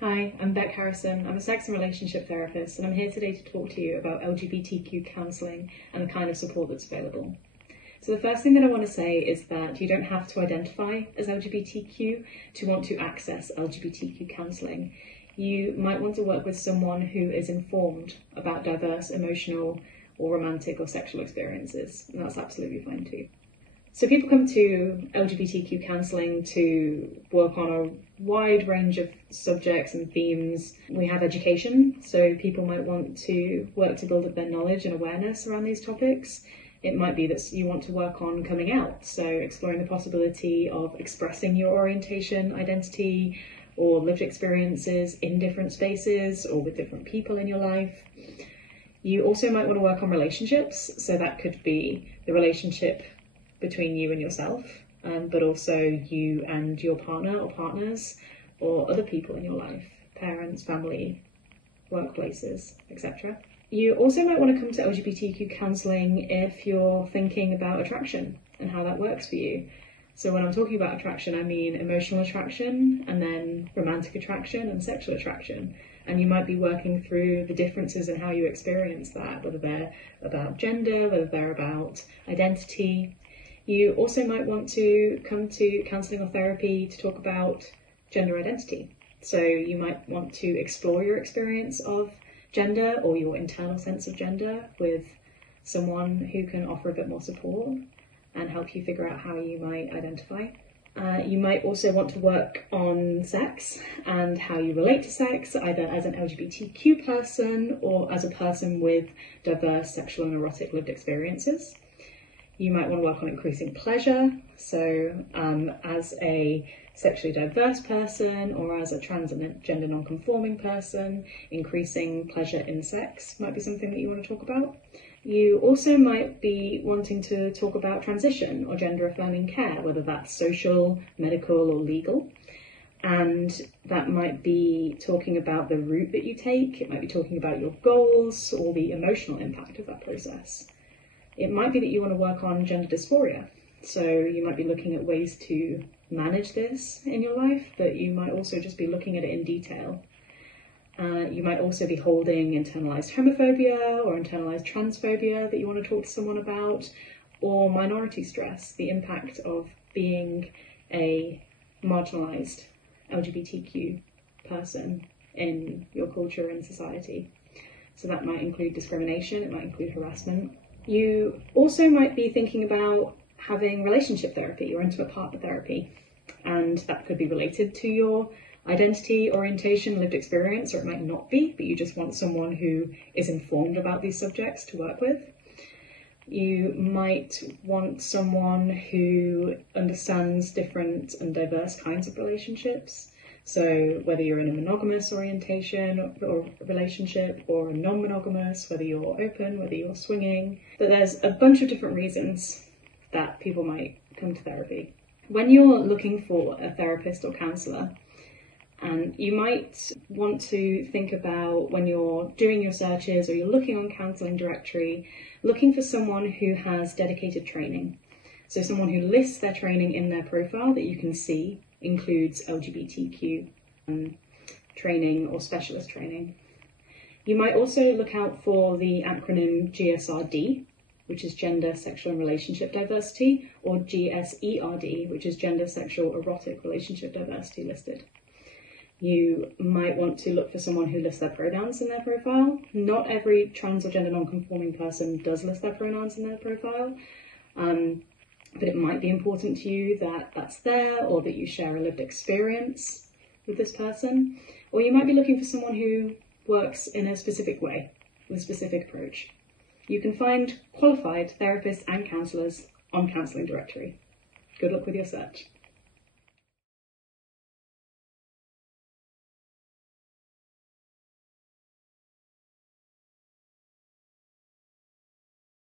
Hi, I'm Beck Harrison. I'm a sex and relationship therapist, and I'm here today to talk to you about LGBTQ counselling and the kind of support that's available. So the first thing that I want to say is that you don't have to identify as LGBTQ to want to access LGBTQ counselling. You might want to work with someone who is informed about diverse emotional or romantic or sexual experiences, and that's absolutely fine too. So people come to LGBTQ counselling to work on a wide range of subjects and themes. We have education, so people might want to work to build up their knowledge and awareness around these topics. It might be that you want to work on coming out, so exploring the possibility of expressing your orientation, identity, or lived experiences in different spaces or with different people in your life. You also might want to work on relationships, so that could be the relationship between you and yourself, but also you and your partner or partners or other people in your life, parents, family, workplaces, etc. You also might want to come to LGBTQ counselling if you're thinking about attraction and how that works for you. So when I'm talking about attraction, I mean emotional attraction and then romantic attraction and sexual attraction. And you might be working through the differences in how you experience that, whether they're about gender, whether they're about identity. You also might want to come to counselling or therapy to talk about gender identity. So you might want to explore your experience of gender or your internal sense of gender with someone who can offer a bit more support and help you figure out how you might identify. You might also want to work on sex and how you relate to sex, either as an LGBTQ person or as a person with diverse sexual and erotic lived experiences. You might want to work on increasing pleasure, so as a sexually diverse person or as a trans and gender non-conforming person, increasing pleasure in sex might be something that you want to talk about. You also might be wanting to talk about transition or gender affirming care, whether that's social, medical or legal. And that might be talking about the route that you take, it might be talking about your goals or the emotional impact of that process. It might be that you want to work on gender dysphoria, so you might be looking at ways to manage this in your life, but you might also just be looking at it in detail. You might also be holding internalized homophobia or internalized transphobia that you want to talk to someone about, or minority stress, the impact of being a marginalized LGBTQ person in your culture and society. So that might include discrimination, it might include harassment. You also might be thinking about having relationship therapy or intimate partner therapy, and that could be related to your identity, orientation, lived experience, or it might not be, but you just want someone who is informed about these subjects to work with. You might want someone who understands different and diverse kinds of relationships. So whether you're in a monogamous orientation or relationship or a non-monogamous, whether you're open, whether you're swinging, but there's a bunch of different reasons that people might come to therapy. When you're looking for a therapist or counsellor, and you might want to think about when you're doing your searches or you're looking on counselling directory, looking for someone who has dedicated training. So someone who lists their training in their profile that you can see includes LGBTQ training or specialist training. You might also look out for the acronym GSRD, which is Gender, Sexual and Relationship Diversity, or GSERD, which is Gender, Sexual, Erotic Relationship Diversity listed. You might want to look for someone who lists their pronouns in their profile. Not every trans or gender non-conforming person does list their pronouns in their profile, but it might be important to you that that's there or that you share a lived experience with this person. Or you might be looking for someone who works in a specific way, with a specific approach. You can find qualified therapists and counsellors on Counselling Directory. Good luck with your search.